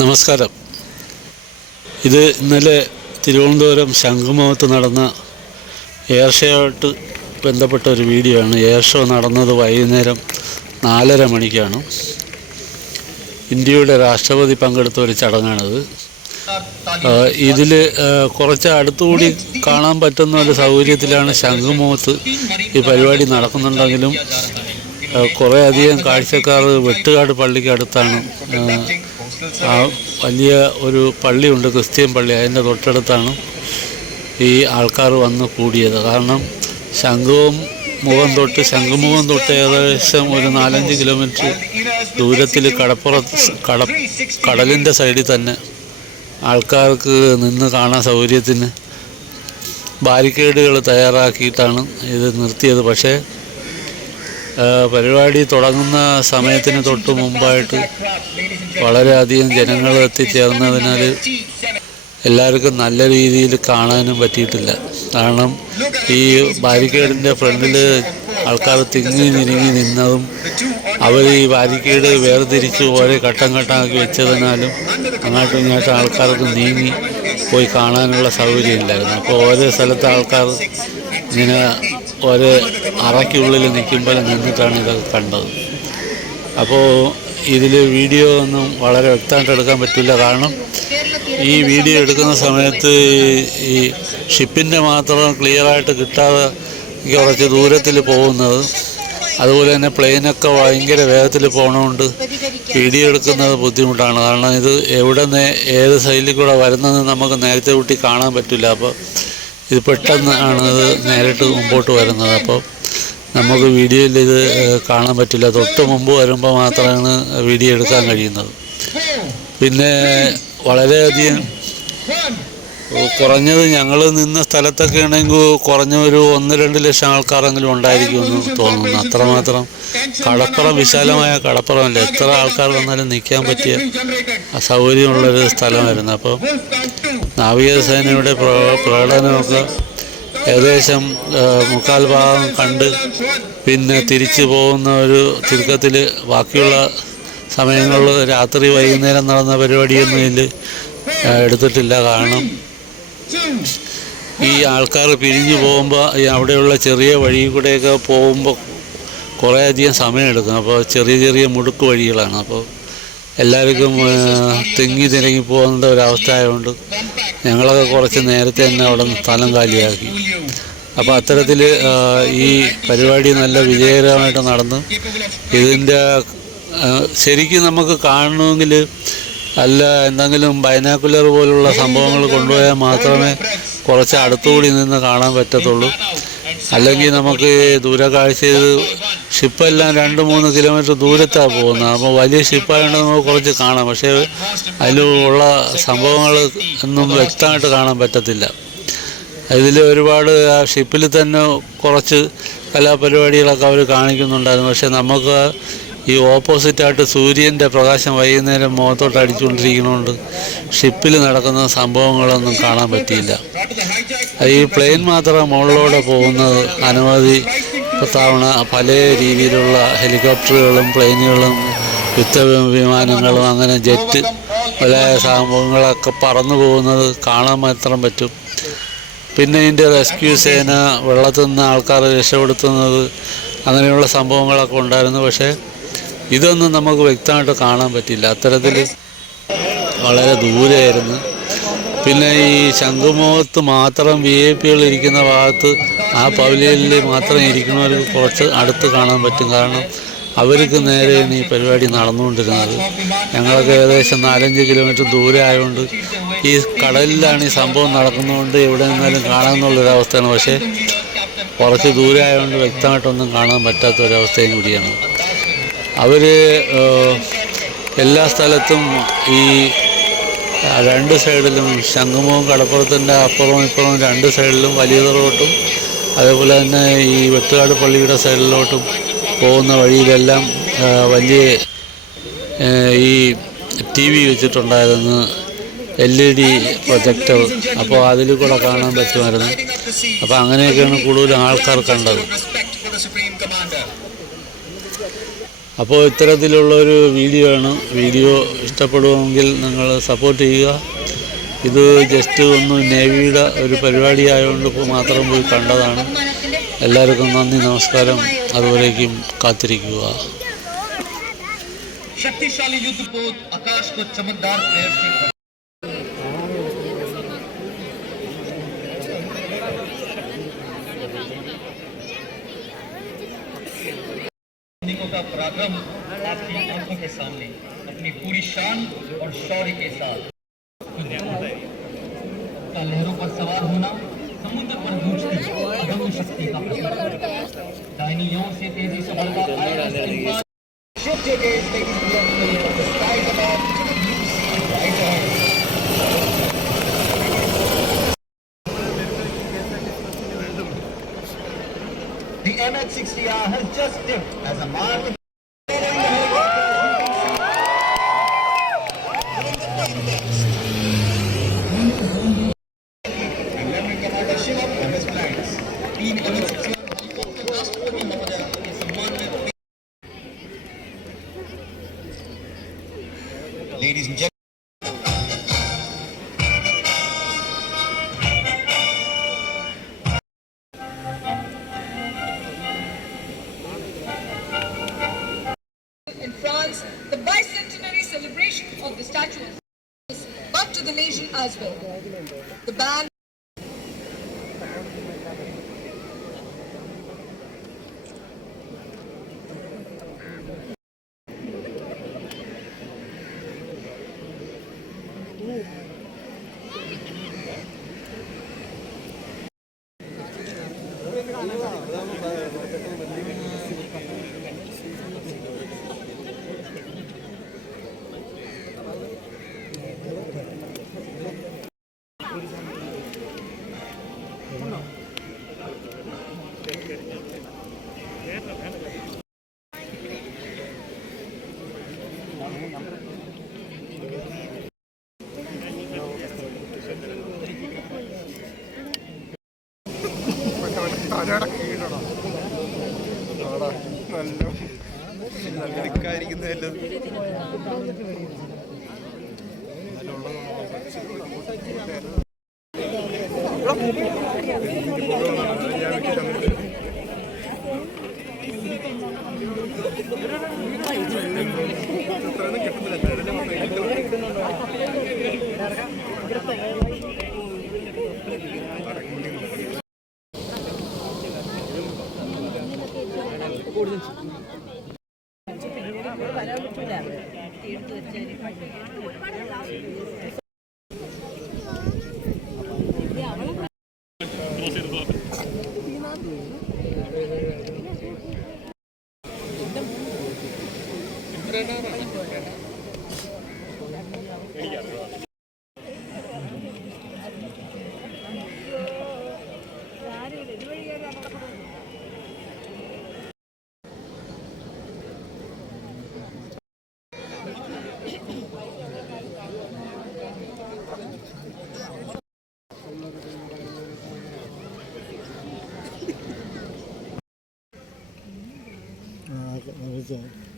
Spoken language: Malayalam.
നമസ്കാരം. ഇത് ഇന്നലെ തിരുവനന്തപുരം ശംഖുമുഖത്ത് നടന്ന എയർ ഷോയായിട്ട് ബന്ധപ്പെട്ട ഒരു വീഡിയോ ആണ്. എയർ ഷോ നടന്നത് വൈകുന്നേരം നാലര മണിക്കാണ്. ഇന്ത്യയുടെ രാഷ്ട്രപതി പങ്കെടുത്ത ഒരു ചടങ്ങാണിത്. ഇതിൽ കുറച്ച് അടുത്തുകൂടി കാണാൻ പറ്റുന്ന ഒരു സൗകര്യത്തിലാണ് ശംഖുമുഖത്ത് ഈ പരിപാടി നടക്കുന്നുണ്ടെങ്കിലും കുറേ അധികം കാഴ്ചക്കാർ വെട്ടുകാട് പള്ളിക്ക് അടുത്താണ്. ആ, വലിയ ഒരു പള്ളിയുണ്ട് ക്രിസ്ത്യൻ പള്ളി. അതിന്റെ തൊട്ടടുത്താണ് ഈ ആൾക്കാർ വന്ന് കൂടിയത്. കാരണം ശംഖുവും മുഖം തൊട്ട് ശംഖുമുഖം തൊട്ട് ഏകദേശം ഒരു നാലഞ്ച് കിലോമീറ്റർ ദൂരത്തിൽ കടപ്പുറത്ത് കട കടലിന്റെ സൈഡിൽ തന്നെ ആൾക്കാർക്ക് നിന്ന് കാണാൻ സൗകര്യത്തിന് ബാരിക്കേഡുകൾ തയ്യാറാക്കിയിട്ടാണ് ഇത് നിർത്തിയത്. പക്ഷേ പരിപാടി തുടങ്ങുന്ന സമയത്തിന് തൊട്ട് മുമ്പായിട്ട് വളരെയധികം ജനങ്ങൾ എത്തിച്ചേർന്നതിനാൽ എല്ലാവർക്കും നല്ല രീതിയിൽ കാണാനും പറ്റിയിട്ടില്ല. കാരണം ഈ ബാരിക്കേഡിന്റെ ഫ്രണ്ടിൽ ആൾക്കാർ തിങ്ങി നിരുങ്ങി നിന്നതും അവർ ഈ ബാരിക്കേഡ് വേർതിരിച്ച് ഓരോ ഘട്ടം ഘട്ടമാക്കി വെച്ചതിനാലും അങ്ങോട്ടും ഇങ്ങോട്ടും ആൾക്കാർക്ക് നീങ്ങി പോയി കാണാനുള്ള സൗകര്യം ഇല്ലായിരുന്നു അപ്പോൾ ഓരോ സ്ഥലത്ത് ആൾക്കാർ ഇങ്ങനെ ഓരോ അറയ്ക്കുള്ളിൽ നിൽക്കുമ്പോൾ നിന്നിട്ടാണ് ഇതൊക്കെ കണ്ടത്. അപ്പോൾ ഇതിൽ വീഡിയോ ഒന്നും വളരെ വ്യക്തമായിട്ട് എടുക്കാൻ പറ്റില്ല. കാരണം ഈ വീഡിയോ എടുക്കുന്ന സമയത്ത് ഈ ഷിപ്പിന്റെ മാത്രം ക്ലിയറായിട്ട് കിട്ടാതെ കുറച്ച് ദൂരത്തിൽ പോകുന്നത് അതുപോലെ തന്നെ പ്ലെയിനൊക്കെ ഭയങ്കര വേഗത്തിൽ പോകണമുണ്ട് വീഡിയോ എടുക്കുന്നത് ബുദ്ധിമുട്ടാണ്. കാരണം ഇത് എവിടെ നിന്ന് ഏത് സൈഡിൽ കൂടെ വരുന്നതെന്ന് നമുക്ക് നേരത്തെ കൂട്ടി കാണാൻ പറ്റില്ല. അപ്പോൾ ഇത് പെട്ടെന്ന് ആണ് ഇത് നേരിട്ട് മുമ്പോട്ട് വരുന്നത്. അപ്പോൾ നമുക്ക് വീഡിയോയിൽ ഇത് കാണാൻ പറ്റില്ല. തൊട്ട് മുമ്പ് വരുമ്പോൾ മാത്രമാണ് വീഡിയോ എടുക്കാൻ കഴിയുന്നത്. പിന്നെ വളരെയധികം കുറഞ്ഞത് ഞങ്ങൾ നിന്ന സ്ഥലത്തൊക്കെ ആണെങ്കിൽ കുറഞ്ഞ ഒരു ഒന്ന് രണ്ട് ലക്ഷം ആൾക്കാരെങ്കിലും ഉണ്ടായിരിക്കുമെന്ന് തോന്നുന്നു. അത്രമാത്രം കടപ്പുറം വിശാലമായ കടപ്പുറമല്ല? എത്ര ആൾക്കാർ വന്നാലും നിൽക്കാൻ പറ്റിയ സൗകര്യമുള്ളൊരു സ്ഥലമായിരുന്നു. അപ്പോൾ നാവികസേനയുടെ പ്ര- പ്രകടനമൊക്കെ ഏകദേശം മുക്കാൽ ഭാഗം കണ്ട് പിന്നെ തിരിച്ചു പോകുന്ന ഒരു ചുരുക്കത്തിൽ ബാക്കിയുള്ള സമയങ്ങളിൽ രാത്രി വൈകുന്നേരം നടന്ന പരിപാടിയൊന്നും ഇതിൽ എടുത്തിട്ടില്ല. കാരണം ഈ ആൾക്കാർ പിരിഞ്ഞു പോകുമ്പോൾ അവിടെയുള്ള ചെറിയ വഴി കൂടെയൊക്കെ പോകുമ്പോൾ കുറേയധികം സമയമെടുക്കും അപ്പോൾ ചെറിയ ചെറിയ മുടുക്ക് വഴികളാണ്. അപ്പോൾ എല്ലാവർക്കും തിങ്ങി തിരങ്ങി പോകുന്ന ഒരവസ്ഥ ആയതുകൊണ്ട് ഞങ്ങളൊക്കെ കുറച്ച് നേരത്തെ തന്നെ അവിടെ സ്ഥലം കാലിയാക്കി. അപ്പോൾ അത്തരത്തിൽ ഈ പരിപാടി നല്ല വിജയകരമായിട്ട് നടന്നു ഇതിന്റെ ശരിക്കും നമുക്ക് കാണണമെങ്കിൽ അല്ല എന്തെങ്കിലും ബൈനാക്കുലർ പോലുള്ള സംഭവങ്ങൾ കൊണ്ടുപോയാൽ മാത്രമേ കുറച്ച് അടുത്തുകൂടി നിന്ന് കാണാൻ പറ്റത്തുള്ളൂ. അല്ലെങ്കിൽ നമുക്ക് ദൂരക്കാഴ്ചയിൽ ഷിപ്പെല്ലാം രണ്ട് മൂന്ന് കിലോമീറ്റർ ദൂരത്താണ് പോകുന്നത്. അപ്പോൾ വലിയ ഷിപ്പായതുകൊണ്ട് നമുക്ക് കുറച്ച് കാണാം. പക്ഷേ അതിൽ ഉള്ള സംഭവങ്ങൾ ഒന്നും വ്യക്തമായിട്ട് കാണാൻ പറ്റത്തില്ല. ഇതിൽ ഒരുപാട് ആ ഷിപ്പിൽ തന്നെ കുറച്ച് കലാപരിപാടികളൊക്കെ അവർ കാണിക്കുന്നുണ്ടായിരുന്നു. പക്ഷേ നമുക്ക് ഈ ഓപ്പോസിറ്റായിട്ട് സൂര്യന്റെ പ്രകാശം വൈകുന്നേരം മുഖത്തോട്ട് അടിച്ചുകൊണ്ടിരിക്കുന്നതുകൊണ്ട് ഷിപ്പിൽ നടക്കുന്ന സംഭവങ്ങളൊന്നും കാണാൻ പറ്റിയില്ല. ഈ പ്ലെയിൻ മാത്രം മുകളിലൂടെ പോകുന്നത് അനവധി തവണ പല രീതിയിലുള്ള ഹെലികോപ്റ്ററുകളും പ്ലെയിനുകളും യുദ്ധ വിമാനങ്ങളും അങ്ങനെ ജെറ്റ് പല സംഭവങ്ങളൊക്കെ പറന്നു പോകുന്നത് കാണാൻ മാത്രം പറ്റും. പിന്നെ ഇതിന്റെ റെസ്ക്യൂ സേന വെള്ളത്തിൽ നിന്ന് ആൾക്കാരെ രക്ഷപ്പെടുത്തുന്നത് അങ്ങനെയുള്ള സംഭവങ്ങളൊക്കെ ഉണ്ടായിരുന്നു. പക്ഷേ ഇതൊന്നും നമുക്ക് വ്യക്തമായിട്ട് കാണാൻ പറ്റില്ല. അത്തരത്തിൽ വളരെ ദൂരെയായിരുന്നു. പിന്നെ ഈ ശംഖുമുഖത്ത് മാത്രം വി ഐ പികൾ ഇരിക്കുന്ന ഭാഗത്ത് ആ പവലിയനിൽ മാത്രം ഇരിക്കുന്നവർക്ക് കുറച്ച് അടുത്ത് കാണാൻ പറ്റും. കാരണം അവർക്ക് നേരെയാണ് ഈ പരിപാടി നടന്നുകൊണ്ടിരുന്നത്. ഞങ്ങളൊക്കെ ഏകദേശം നാലഞ്ച് കിലോമീറ്റർ ദൂരെ ആയതുകൊണ്ട് ഈ കടലിലാണ് ഈ സംഭവം നടക്കുന്നതുകൊണ്ട് എവിടെ നിന്നാലും കാണാമെന്നുള്ളൊരവസ്ഥയാണ്. പക്ഷേ കുറച്ച് ദൂരെ ആയതുകൊണ്ട് വ്യക്തമായിട്ടൊന്നും കാണാൻ പറ്റാത്ത ഒരവസ്ഥയും കൂടിയാണ്. അവർ എല്ലാ സ്ഥലത്തും ഈ രണ്ട് സൈഡിലും ശംഖുമുഖം കടപ്പുറത്തിന്റെ അപ്പുറവും ഇപ്പുറവും രണ്ട് സൈഡിലും വലിയ റോട്ടും അതേപോലെ തന്നെ ഈ വെട്ടുകാട് പള്ളിയുടെ സൈഡിലോട്ടും പോകുന്ന വഴിയിലെല്ലാം വലിയ ഈ ടി വി വെച്ചിട്ടുണ്ടായിരുന്നു. L E D projector. അപ്പോൾ അതിൽ കൂടെ കാണാൻ പറ്റുമായിരുന്നു. അപ്പോൾ അങ്ങനെയൊക്കെയാണ് കൂടുതലും ആൾക്കാർ കണ്ടത്. അപ്പോൾ ഇത്തരത്തിലുള്ളൊരു വീഡിയോ ആണ് വീഡിയോ ഇഷ്ടപ്പെടുമെങ്കിൽ നിങ്ങൾ സപ്പോർട്ട് ചെയ്യുക ഇത് ജസ്റ്റ് ഒന്ന് നേവിയുടെ ഒരു പരിപാടി ആയതുകൊണ്ട് ഇപ്പോൾ മാത്രം പോയി കണ്ടതാണ് എല്ലാവർക്കും നന്ദി നമസ്കാരം അതുവരേക്കും കാത്തിരിക്കുക शक्तिशाली युद्ध पोत आकाश को चमकदार सैनिकों का पराक्रम आपकी आँखों के सामने, अपनी पूरी शान और शौर्य के साथ। का लहरों पर सवार होना, समुद्र पर गूंजती अदम्य शक्ति का प्रतीक। से तेज़ी से बढ़ता आया MH-60R has just as a mark Ketan. എടുക്കാതിരിക്കുന്നതല്ലോ Thank you. Gracias. And.